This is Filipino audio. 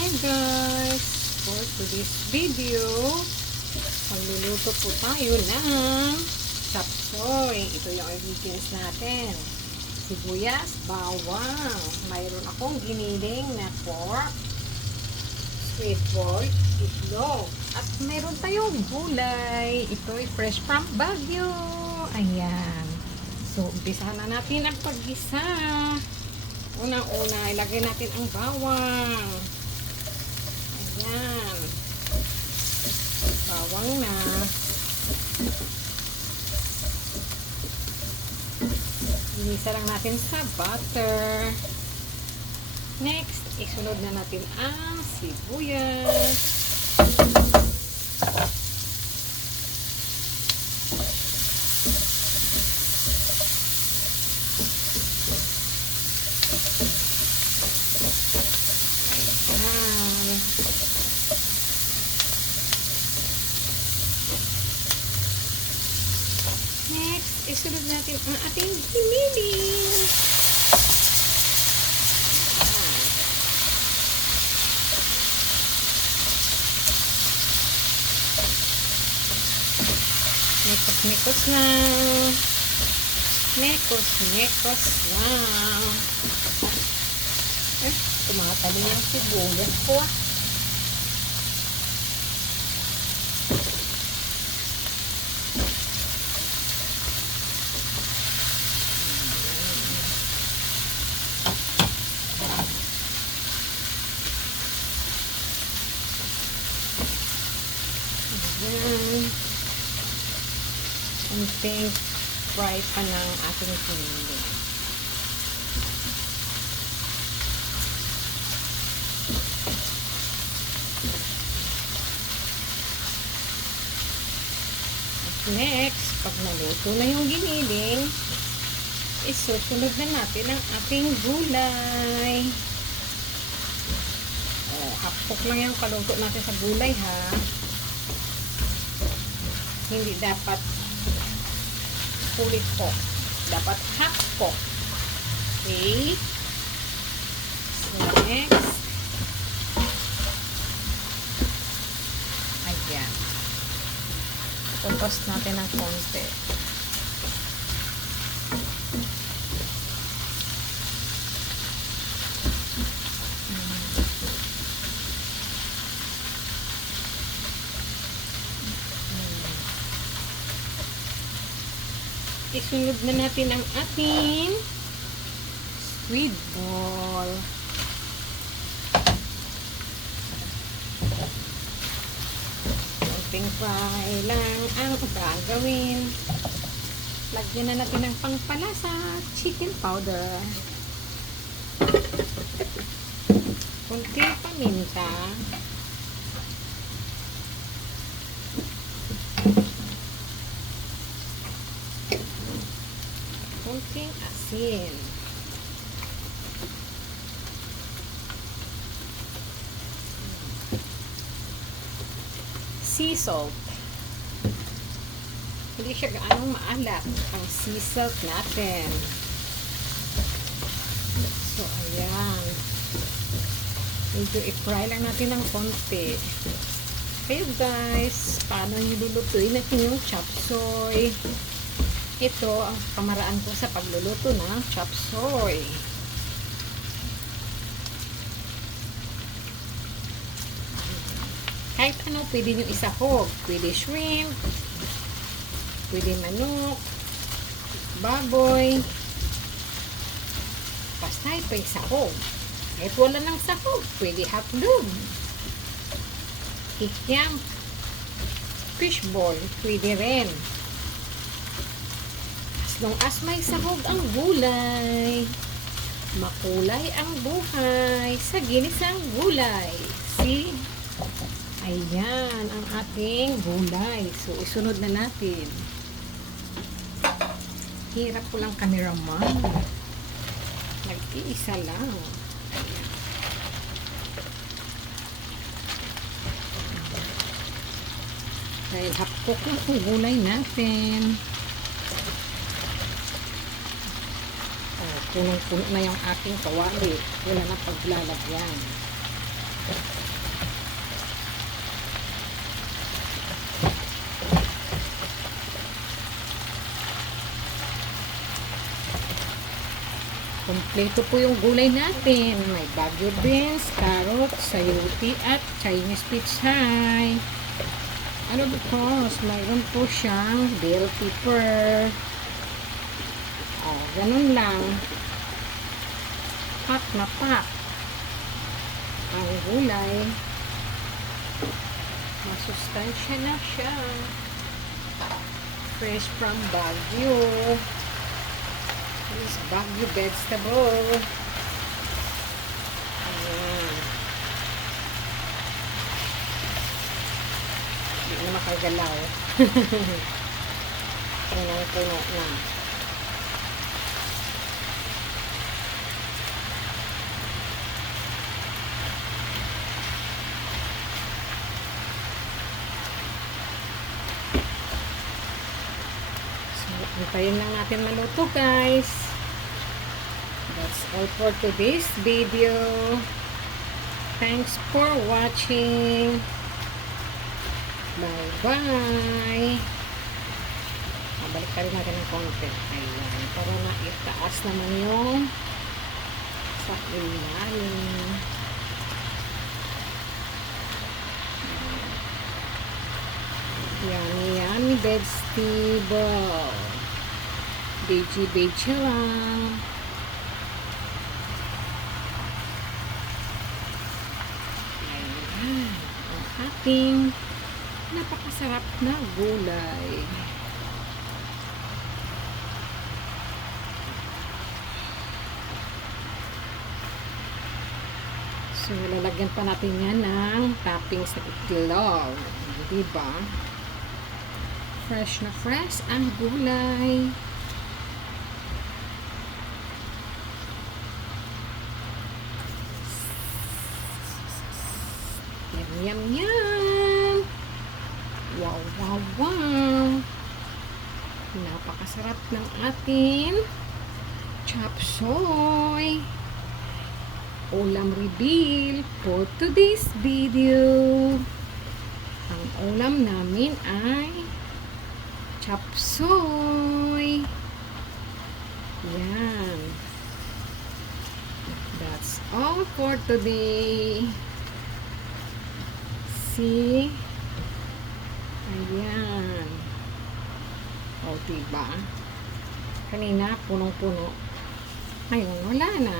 Hi guys! For today's video, magluluto po tayo ng chapsoy. Ito yung ingredients natin. Sibuyas, bawang. Mayroon akong giniling na pork, sweet pork, itlog. At mayroon tayong gulay. Ito'y fresh from Baguio. Ayan. So, umpisahan na natin ang paggisa. Unang-una, ilagay natin ang bawang. Ayan. Bawang na. Inisa lang natin sa butter. Next, isunod na natin ang sibuyas. Next, isunod natin ang ating giniling. Mekos-mekos na. Mekos-mekos na. Tumatali yung sibuyas ko. Ayan. Konting fry pa ng ating giniling. Next, pag naluto na yung giniling, isusunod na natin ang ating gulay. Hapok lang yung kaluto natin sa gulay, ha. Hindi dapat kulit po. Dapat half po. Okay? So, next. Ayan. Toast natin ng konti. Isunod na natin ang ating squid ball. Konting fry lang ang gagawin. Lagyan na natin ng pangpalasa, chicken powder. Konting paminta. Konting asin. Sea salt. Hindi siya gaanong maalat ang sea salt natin. So, ayan. Medyo i-fry lang natin ng konti. Kayo guys, paano nilulutuin natin yung chapsoy? Ito ang kamaraan ko sa pagluluto ng chapsoy. Kahit ano pwede nyo isahog. Pwede shrimp, pwede manok, baboy. Basta ito yung sahog. Kahit wala ng sahog, pwede hotdog. Kikiam, fishball, pwede rin. Long as may sahog ang gulay, makulay ang buhay sa ginisang gulay. See? Ayan ang ating gulay. So, isunod na natin. Hirap ko lang cameraman. Nag-iisa lang. Dahil hapok lang ang gulay natin. Punong-puno na yung aking kawali. Wala na paglalagyan. Kompleto po yung gulay natin. May Baguio beans, carrot, sayote, at Chinese pichay. Ano because mayroon po siyang bell pepper. Oh, ganun lang. Pak na pak. Ang gulay. Masustansya na siya. Fresh from Baguio. This Baguio vegetable. Ayan. Hindi na makagalaw. Punong-puno na. Antayin lang natin maluto, guys. That's all for today's video. Thanks for watching. Bye-bye. Balik ka rin natin ng konti. Ayan. Para na itaas naman yung sa ilalim. Yummy, yummy vegetable. Veggie lang. Ayan. Ang ating napakasarap na gulay. So, lalagyan pa natin yan ng toppings na itlog. Diba? Fresh na fresh ang gulay. Yum, yum, yum. Wow, wow, wow. Napakasarap ng ating chop suey. Ulam reveal for today's video. Ang ulam namin ay chop suey. Yan. That's all for today. See? Ayan. O, diba? Kanina, punong-puno. Ngayon, wala na.